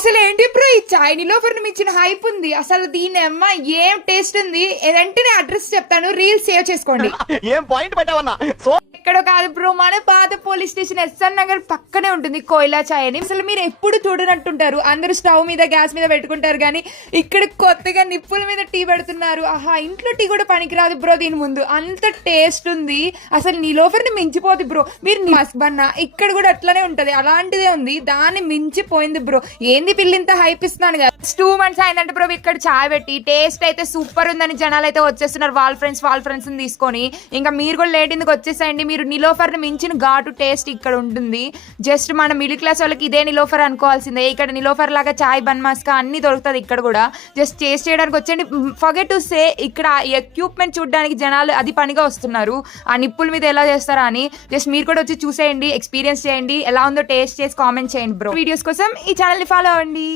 అసలు ఏంటి బ్రో ఈ చాయ్ నిలోఫర్ మించిన హైప్ ఉంది. అసలు దీని అమ్మ ఏం టేస్ట్ ఉంది. వెంటనే అడ్రస్ చెప్తాను, రీల్స్ సేవ్ చేసుకోండి. ఏం పాయింట్ పెట్టావన్నా. ఎక్కడో కాదు బ్రో, మన పాత పోలీస్ స్టేషన్ ఎస్ఆర్ నగర్ పక్కనే ఉంటుంది కోయిలా చాయ్ అని. అసలు మీరు ఎప్పుడు చూడనట్టుంటారు, అందరూ స్టవ్ మీద గ్యాస్ మీద పెట్టుకుంటారు కానీ ఇక్కడ కొత్తగా నిప్పుల మీద టీ పెడుతున్నారు. ఆహా, ఇంట్లో టీ కూడా పనికిరాదు బ్రో దీని ముందు, అంత టేస్ట్ ఉంది. అసలు నిలోఫర్ ని మించిపోతుంది బ్రో. మీరు మస్బన్నా ఇక్కడ కూడా అట్లనే ఉంటది, అలాంటిదే ఉంది, దాన్ని మించిపోయింది బ్రో. ఏంది పిల్లింత హైప్ ఇస్తున్నాను కదా. 2 months అయిందంటే బ్రో ఇక్కడ చాయ్ పెట్టి, టేస్ట్ అయితే సూపర్ ఉందని జనాలు అయితే వచ్చేస్తున్నారు వాళ్ళ ఫ్రెండ్స్ తీసుకొని. ఇంకా మీరు కూడా లేట్ ఇందుకు వచ్చేసాయండి. మీరు నిలోఫర్ ని మించిన ఘాటు టేస్ట్ ఇక్కడ ఉంటుంది. జస్ట్ మన మిడిల్ క్లాస్ వాళ్ళకి ఇదే నిలోఫర్ అనుకోవాల్సిందే. ఇక్కడ నిలోఫర్ లాగా చాయ్ బన్ మస్కా అన్ని దొరుకుతుంది ఇక్కడ కూడా. జస్ట్ టేస్ట్ చేయడానికి వచ్చేయండి. ఫర్గెట్ టు సే, ఇక్కడ ఎక్విప్మెంట్ చూడడానికి జనాలు అది పనిగా వస్తున్నారు, ఆ నిప్పుల మీద ఎలా చేస్తారా అని. జస్ట్ మీరు కూడా వచ్చి చూసేయండి, ఎక్స్పీరియన్స్ చేయండి, ఎలా ఉందో టేస్ట్ చేసి కామెంట్ చేయండి బ్రో. వీడియోస్ కోసం ఈ ఛానల్ ని ఫాలో అవ్వండి.